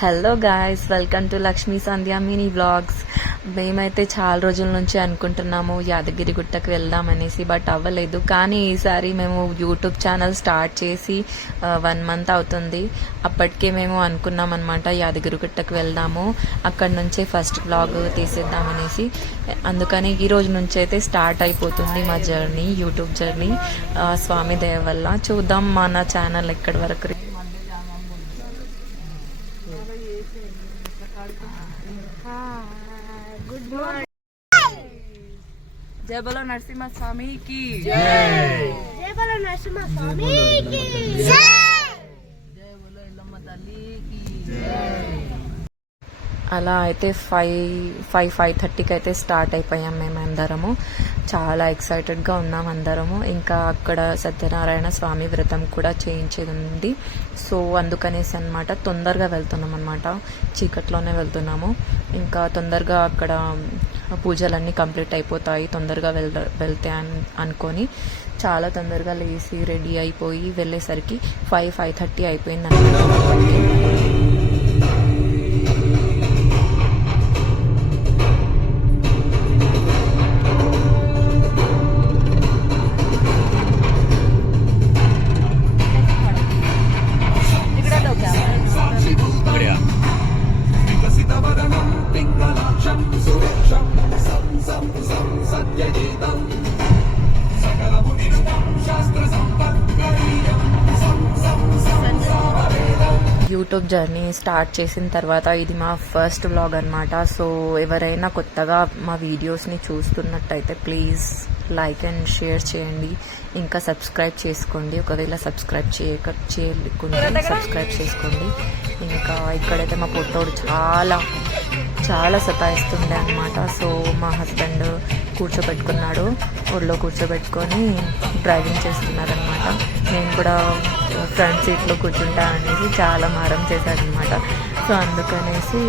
Hello guys, welcome to Lakshmi Sandhya mini vlogs. మేమైతే చాలా రోజుల నుంచి అనుకుంటున్నాము యాదగిరి గుట్టకు వెళ్దామనేసి, బట్ అవ్వలేదు. కానీ ఈసారి మేము యూట్యూబ్ ఛానల్ స్టార్ట్ చేసి 1 month అవుతుంది. అప్పటికే మేము అనుకున్నాం అనమాట యాదగిరి గుట్టకు వెళ్దాము, అక్కడ నుంచే ఫస్ట్ వ్లాగ్ తీసేద్దామనేసి. అందుకని ఈ రోజు నుంచి అయితే స్టార్ట్ అయిపోతుంది మా జర్నీ, యూట్యూబ్ జర్నీ. స్వామి దయ వల్ల చూద్దాం మన ఛానల్ ఎక్కడి వరకు. Good morning. జై బోలో నరసింహ స్వామికి జై బోలో నరసింహ స్వామికి జై. జై బోలో ఎల్లమ్మ తల్లికి. అలా అయితే 5:30కి అయితే స్టార్ట్ అయిపోయాం మేము అందరము. చాలా ఎక్సైటెడ్గా ఉన్నాం అందరము. ఇంకా అక్కడ సత్యనారాయణ స్వామి వ్రతం కూడా చేయించేది ఉంది. సో అందుకనేసి అనమాట తొందరగా వెళ్తున్నాం అనమాట, చీకట్లోనే వెళ్తున్నాము. ఇంకా తొందరగా అక్కడ పూజలన్నీ కంప్లీట్ అయిపోతాయి తొందరగా వెళ్తే అనుకొని చాలా తొందరగా లేచి రెడీ అయిపోయి వెళ్ళేసరికి 5:30 అయిపోయింది అనమాట. యూట్యూబ్ జర్నీ స్టార్ట్ చేసిన తర్వాత ఇది మా ఫస్ట్ వ్లాగ్ అనమాట. సో ఎవరైనా కొత్తగా మా వీడియోస్ని చూస్తున్నట్టయితే ప్లీజ్ లైక్ అండ్ షేర్ చేయండి. ఇంకా సబ్స్క్రైబ్ చేసుకోండి, ఒకవేళ సబ్స్క్రైబ్ చేయకుంటే సబ్స్క్రైబ్ చేసుకోండి. ఇంకా ఇక్కడైతే మా పొట్టోడు చాలా సతాయిస్తుండే అనమాట. సో మా హస్బెండ్ కూర్చోబెట్టుకున్నాడు, ఒళ్ళో కూర్చోబెట్టుకొని డ్రైవింగ్ చేస్తున్నారనమాట. నేను కూడా ఫ్రంట్ సీట్లో కూర్చుంటా అనేసి చాలా మారం చేశాడనమాట. సో అందుకనేసి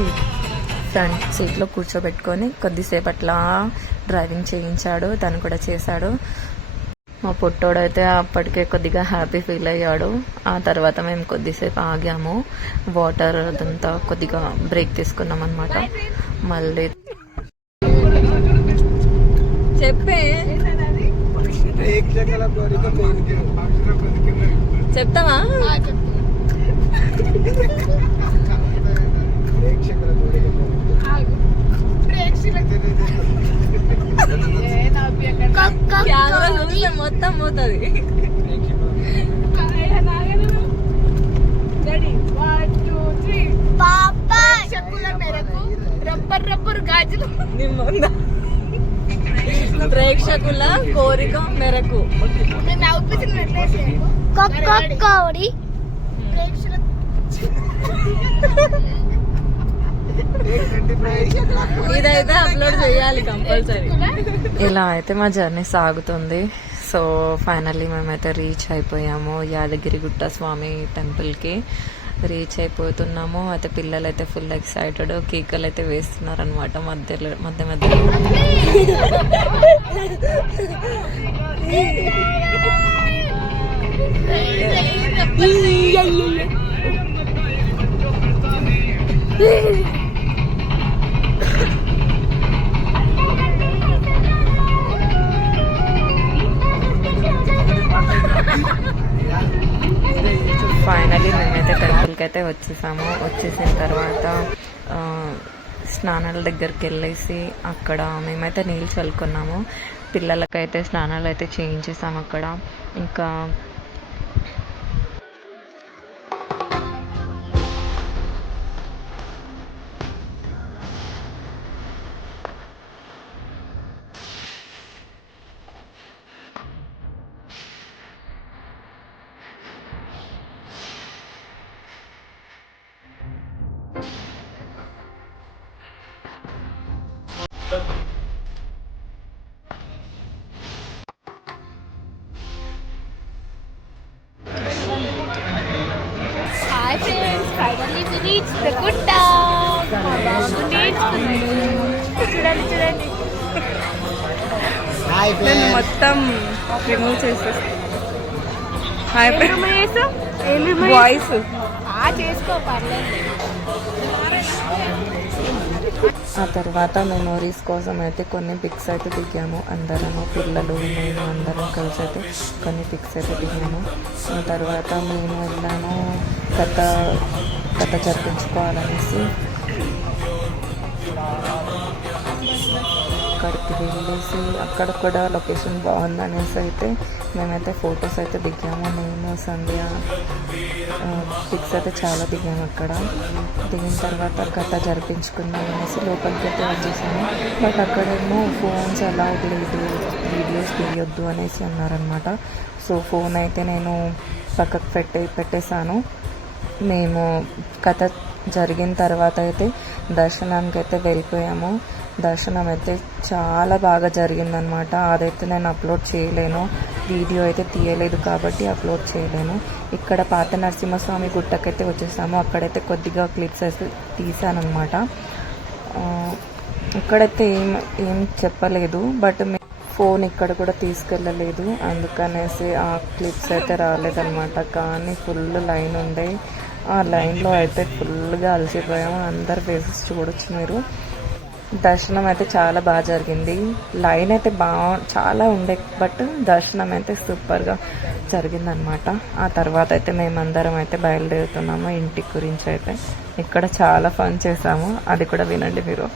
ఫ్రంట్ సీట్లో కూర్చోబెట్టుకొని కొద్దిసేపు అట్లా డ్రైవింగ్ చేయించాడు, తను కూడా చేశాడు. మా పొట్టోడైతే అప్పటికే కొద్దిగా హ్యాపీ ఫీల్ అయ్యాడు. ఆ తర్వాత మేము కొద్దిసేపు ఆగాము, వాటర్ అదంతా కొద్దిగా బ్రేక్ తీసుకున్నాం అనమాట. మళ్ళీ చెప్పే చెప్తావా? మొత్తం పోతుంది. రబ్బర్ గాజులు ప్రేక్షకుల కోరిక మేరకు ఇదైతే అప్లోడ్ చేయాలి కంపల్సరీ. ఇలా అయితే మా జర్నీ సాగుతుంది. సో ఫైనల్లీ మేమైతే రీచ్ అయిపోయాము యాదగిరిగుట్ట స్వామి టెంపుల్కి. రీచ్ అయిపోతున్నాము. అయితే పిల్లలు అయితే ఫుల్ ఎక్సైటెడ్, కేకలు అయితే వేస్తున్నారు అనమాట మధ్య ఫైనలీ మేమైతే టెంపుల్కి అయితే వచ్చేసిన తర్వాత స్నానాల దగ్గరికి వెళ్ళేసి అక్కడ మేమైతే నీళ్ళు చల్లుకున్నాము. పిల్లలకైతే స్నానాలు అయితే చేయించేసాము అక్కడ. ఇంకా hi friends, finally we reach the గుట్ట. చూడండి నేను మొత్తం రిమూవ్ చేసేస్తాను. హాయ్ ఫ్రెండ్స్, వాయిస్ చేసుకో పర్లేదు. ఆ తర్వాత మెమోరీస్ కోసం అయితే కొన్ని పిక్స్ అయితే దిగాము. అందరము పిల్లలు మేము అందరం కలిసి అయితే కొన్ని పిక్స్ అయితే దిగాము. ఆ తర్వాత మేము వెళ్ళాము కథ జరిపించుకోవాలనేసి అక్కడికి వెళ్ళేసి అక్కడ కూడా లొకేషన్ బాగుందనేసి అయితే మేమైతే ఫొటోస్ అయితే దిగాము. నేను సంధ్య పిక్స్ అయితే చాలా దిగాము. అక్కడ దిగిన తర్వాత కథ జరిపించుకుందాం అనేసి లోపలికి అయితే వచ్చేసాము. బట్ అక్కడేమో ఫోన్స్ అలా లేదు, వీడియోస్ తీయొద్దు అనేసి అన్నారనమాట. సో ఫోన్ అయితే నేను పక్కకు పెట్టేశాను. మేము కథ జరిగిన తర్వాత అయితే దర్శనానికి అయితే వెళ్ళిపోయాము. దర్శనం అయితే చాలా బాగా జరిగిందనమాట. అదైతే నేను అప్లోడ్ చేయలేను, వీడియో అయితే తీయలేదు కాబట్టి అప్లోడ్ చేయలేను. ఇక్కడ పాత నరసింహస్వామి గుట్టకైతే వచ్చేసాము. అక్కడైతే కొద్దిగా క్లిప్స్ అయితే తీసానమాట. ఇక్కడైతే ఏం చెప్పలేదు, బట్ ఫోన్ ఇక్కడ కూడా తీసుకెళ్ళలేదు, అందుకనేసి ఆ క్లిప్స్ అయితే రాలేదన్నమాట. కానీ ఫుల్ లైన్ ఉండే, ఆ లైన్లో అయితే ఫుల్గా అలసిపోయాము. అందరు ఫేసెస్ చూడొచ్చు మీరు. దర్శనం అయితే చాలా బాగా జరిగింది. లైన్ అయితే చాలా ఉండే, బట్ దర్శనం అయితే సూపర్గా జరిగిందనమాట. ఆ తర్వాత అయితే మేమందరం అయితే బయలుదేరుతున్నాము ఇంటి గురించి అయితే. ఇక్కడ చాలా ఫన్ చేసాము, అది కూడా వినండి మీరు.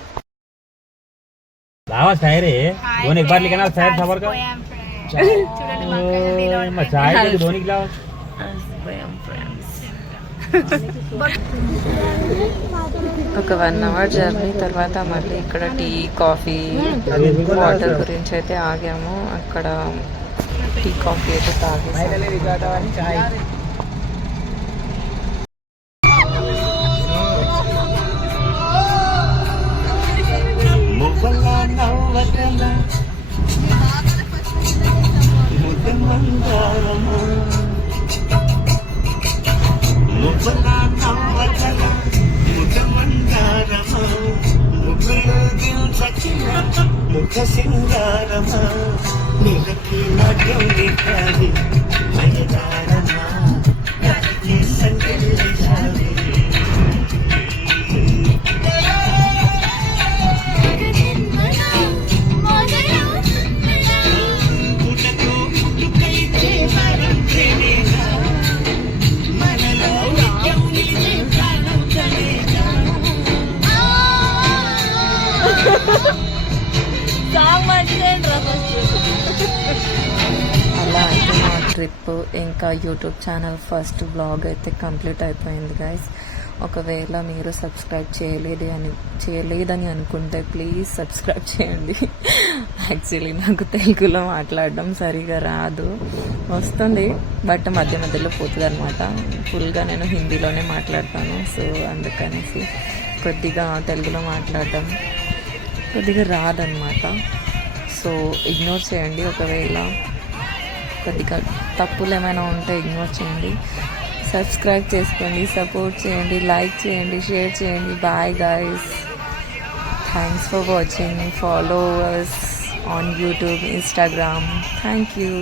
ఒక 1 hour జర్నీ తర్వాత మళ్ళీ ఇక్కడ టీ, కాఫీ, వాటర్ గురించి అయితే ఆగాము. అక్కడ టీ, కాఫీ అయితే తాగేసాము. ముఖ సింగారమా నీలకి నాట్యం నీకాది మయదారమా నాకి సంగీతాది పుటకు పుట్టుకైతే మరం ప్రేమేగా మనలో నిత్యం నిలిచే ప్రాణం తనేగా. అలా అయితే మా ట్రిప్ ఇంకా యూట్యూబ్ ఛానల్ ఫస్ట్ బ్లాగ్ అయితే కంప్లీట్ అయిపోయింది గైస్. ఒకవేళ మీరు సబ్స్క్రైబ్ చేయలేదని అనుకుంటే ప్లీజ్ సబ్స్క్రైబ్ చేయండి. యాక్చువల్లీ నాకు తెలుగులో మాట్లాడడం సరిగా రాదు, వస్తుంది బట్ మధ్య మధ్యలో పోతుంది అనమాట. ఫుల్గా నేను హిందీలోనే మాట్లాడతాను. సో అందుకనేసి కొద్దిగా తెలుగులో మాట్లాడడం కొద్దిగా రాదనమాట. సో ఇగ్నోర్ చేయండి. ఒకవేళ కొద్దిగా తప్పులు ఏమైనా ఉంటే ఇగ్నోర్ చేయండి. సబ్స్క్రైబ్ చేసుకోండి, సపోర్ట్ చేయండి, లైక్ చేయండి, షేర్ చేయండి. Bye guys, thanks for watching. Follow us on YouTube, Instagram. Thank you.